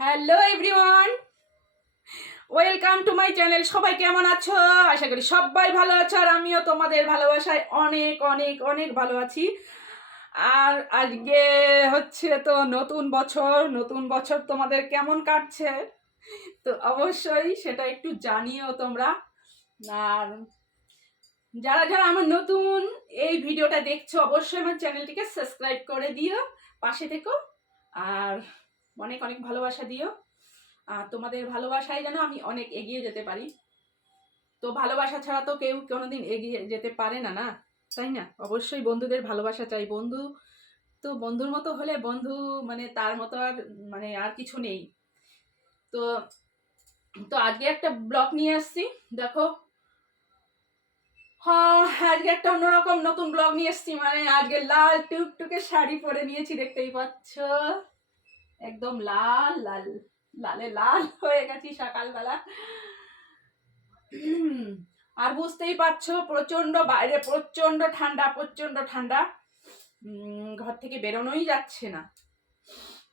Hello everyone, welcome to my channel. সবাই কেমন আছো? আশা করি সবাই ভালো আছো, আর আমিও তোমাদের ভালোবাসায় অনেক অনেক অনেক ভালো আছি। আর আজকে হচ্ছে তো নতুন বছর তোমাদের কেমন কাটছে তো অবশ্যই সেটা একটু জানিও তোমরা। আর যারা যারা আমার নতুন এই ভিডিওটা দেখছো অবশ্যই আমার চ্যানেলটিকে সাবস্ক্রাইব করে দিও, পাশে থেকো আর অনেক অনেক ভালোবাসা দিও। আর তোমাদের ভালোবাসায় যেন আমি অনেক এগিয়ে যেতে পারি। তো ভালোবাসা ছাড়া তো কেউ কোনোদিন এগিয়ে যেতে পারে না, না তাই না? অবশ্যই বন্ধুদের ভালোবাসা চাই। বন্ধু তো বন্ধুর মতো হলে বন্ধু মানে তার মতো আর মানে আর কিছু নেই। তো তো আজকে একটা ব্লগ নিয়ে আসছি, দেখো। হ্যাঁ, আজকে একটা অন্যরকম নতুন ব্লগ নিয়ে এসছি। মানে আজকে লাল টুকটুকে শাড়ি পরে নিয়েছি, দেখতেই পাচ্ছ। একদম লাল লাল, লালে লাল হয়ে গেছি সকালবেলা। আর বুঝতেই পারছো প্রচন্ড বাইরে প্রচন্ড ঠান্ডা। ঘর থেকে বেরোনোই যাচ্ছে না।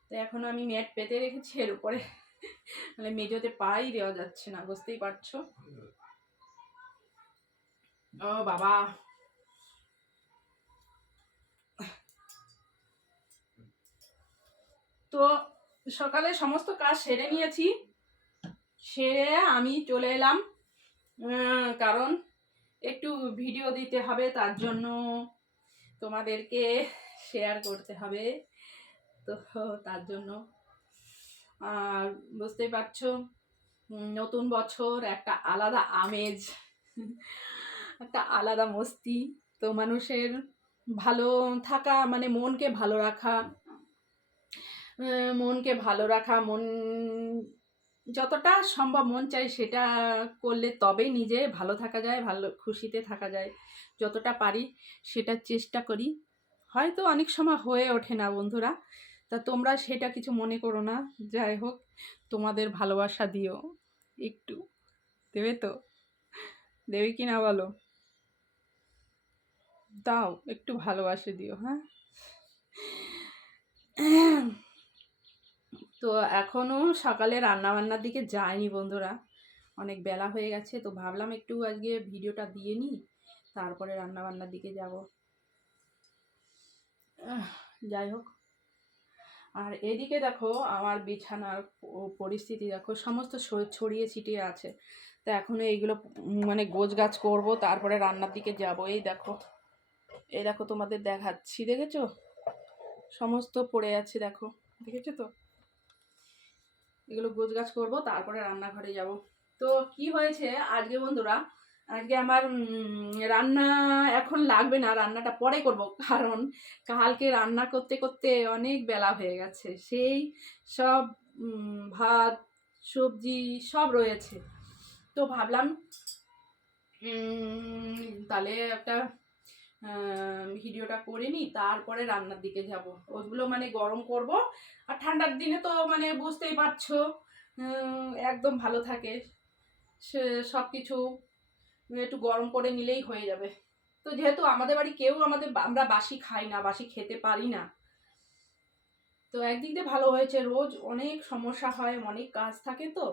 তো এখন আমি ম্যাট পেতে রেখেছি এর উপরে, মানে মেঝেতে পাই দেওয়া যাচ্ছে না, বুঝতেই পারছো। ও বাবা, তো সকালে সমস্ত কাজ সেরে নিয়েছি। সেরে আমি চলে এলাম, কারণ একটু ভিডিও দিতে হবে, তার জন্য তোমাদেরকে শেয়ার করতে হবে। তো তার জন্য আর বুঝতেই পারছো নতুন বছর একটা আলাদা আমেজ, একটা আলাদা মস্তি। তো মানুষের ভালো থাকা মানে মনকে ভালো রাখা, মন যতটা সম্ভব মন চাই সেটা করলে তবেই নিজে ভালো থাকা যায়, ভালো খুশিতে থাকা যায়। যতটা পারি সেটা চেষ্টা করি। হয়তো অনেক সময় হয়ে ওঠে না বন্ধুরা, তা তোমরা সেটা কিছু মনে করো না। যাই হোক, তোমাদের ভালোবাসা দিও, একটু দেবে তো? দেবে কি না বলো? দাও, একটু ভালোবাসে দিও, হ্যাঁ। তো এখনো সকালে রান্নাবান্নার দিকে যায়নি বন্ধুরা, অনেক বেলা হয়ে গেছে। তো ভাবলাম একটু আজকে ভিডিওটা দিয়ে নিই, তারপরে রান্নাবান্নার দিকে যাব। যাই হোক, আর এদিকে দেখো আমার বিছানার পরিস্থিতি দেখো, সমস্ত ছড়িয়ে ছিটিয়ে আছে। তো এখনো এইগুলো মানে গোছগাছ করব, তারপরে রান্নার দিকে যাব। এই দেখো তোমাদের দেখাচ্ছি, দেখেছো? সমস্ত পড়ে আছে, দেখো, দেখেছো তো? এগুলো গোছগাছ করব, তারপরে রান্নাঘরে যাব। তো কি হয়েছে আজকে বন্ধুরা, আজকে আমার রান্না এখন লাগবে না, রান্নাটা পরে করব। কারণ কালকে রান্না করতে করতে অনেক বেলা হয়ে গেছে। সেই সব ভাত সবজি সব রয়েছে। তো ভাবলাম তাহলে একটা ভিডিওটা করে নিই, তারপরে রান্নার দিকে যাব। ওগুলো মানে গরম করব। আর ঠান্ডার দিনে তো মানে বুঝতেই পারছো একদম ভালো থাকে, সে সব কিছু একটু গরম করে নিলেই হয়ে যাবে। তো যেহেতু আমাদের বাড়ি আমরা বাসি খাই না, বাসি খেতে পারি না। তো একদিক দিয়ে ভালো হয়েছে, রোজ অনেক সমস্যা হয়, অনেক কাজ থাকে। তো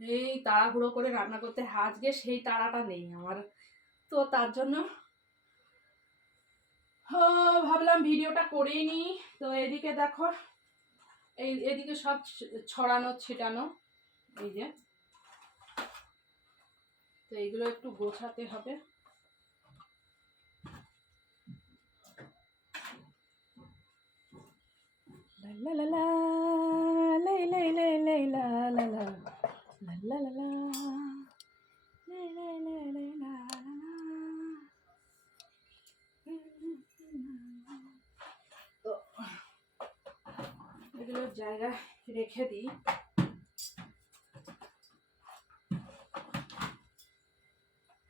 এই তাড়াহুড়ো করে রান্না করতে আজকে সেই তাড়াটা নেই আমার। তো তার জন্য ভাবলাম ভিডিওটা করেই নিই। তো এদিকে দেখো, এদিকে সব ছড়ানো ছিটানো, এই যে। তো এইগুলো একটু গোছাতে হবে। লা লা লা লা লা লা লা লা লা লা লা লা লা। তো এগুলো জায়গায় রেখে দিই।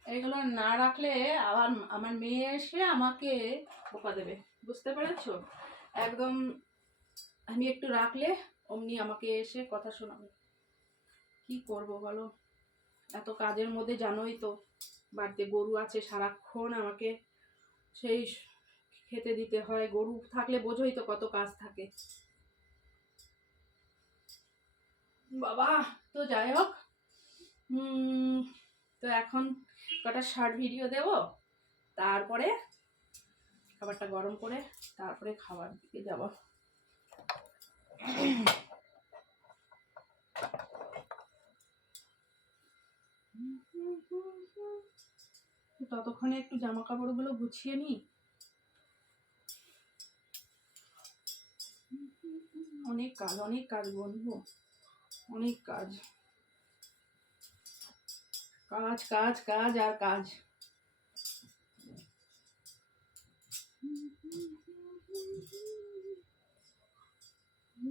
এগুলো না রাখলে আবার আমার মেয়ে এসে আমাকে বোকা দেবে, বুঝতে পেরেছো? একদম আমি একটু রাখলে অমনি আমাকে এসে কথা শোনাবে। কি করব বলো, এত কাজের মধ্যে জানোই তো, বাড়িতে গরু আছে, সারাক্ষণ আমাকে সেই খেতে দিতে হয়। গরু থাকলে বোঝোই তো কত কাজ থাকে। বাবা। তো যাই হোক, তো এখন কটা শর্ট ভিডিও দেব, তারপরে খাবারটা গরম করে তারপরে খাবার দিকে যাব। ততক্ষণে একটু জামা কাপড়গুলো গুছিয়ে নিই। অনেক কাজ বন্ধু, অনেক কাজ কাজ কাজ কাজ আর কাজ।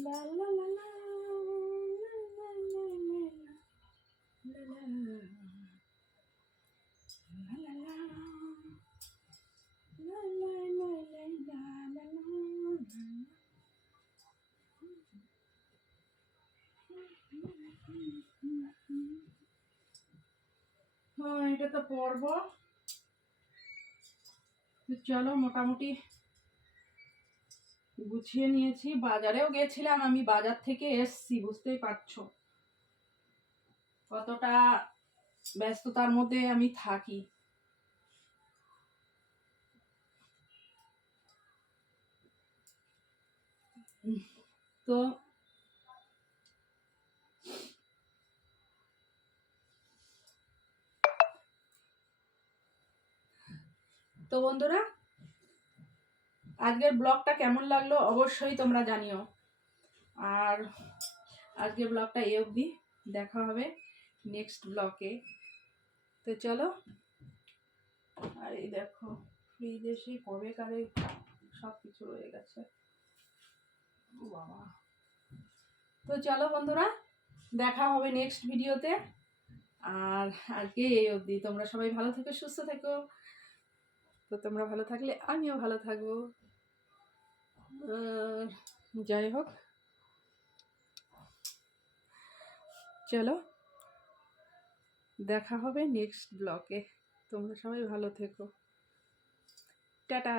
লা লা লা লা এটা তো পর্ব। চলো, মোটামুটি গুছিয়ে নিয়েছি। বাজারেও গেছিলাম, আমি বাজার থেকে এসছি, বুঝতেই পারছো কতটা ব্যস্ততার মধ্যে আমি থাকি। তো তো বন্ধুরা, আজকের ব্লগটা কেমন লাগলো অবশ্যই তোমরা জানিও। আর আজকের ব্লগটা এই অবধি, দেখা হবে নেক্সট ব্লগে। তো চলো। আর এই দেখো, ফ্রিজে সেই কবে কালে সব কিছু রয়ে গেছে। বাবা। তো চলো বন্ধুরা, দেখা হবে নেক্সট ভিডিওতে। আর আজকে এই অবধি, তোমরা সবাই ভালো থেকো, সুস্থ থেকো। তো তোমরা ভালো থাকলে আমিও ভালো থাকবো। যাই হোক, চলো দেখা হবে নেক্সট ব্লগে। তোমরা সবাই ভালো থেকো। টাটা।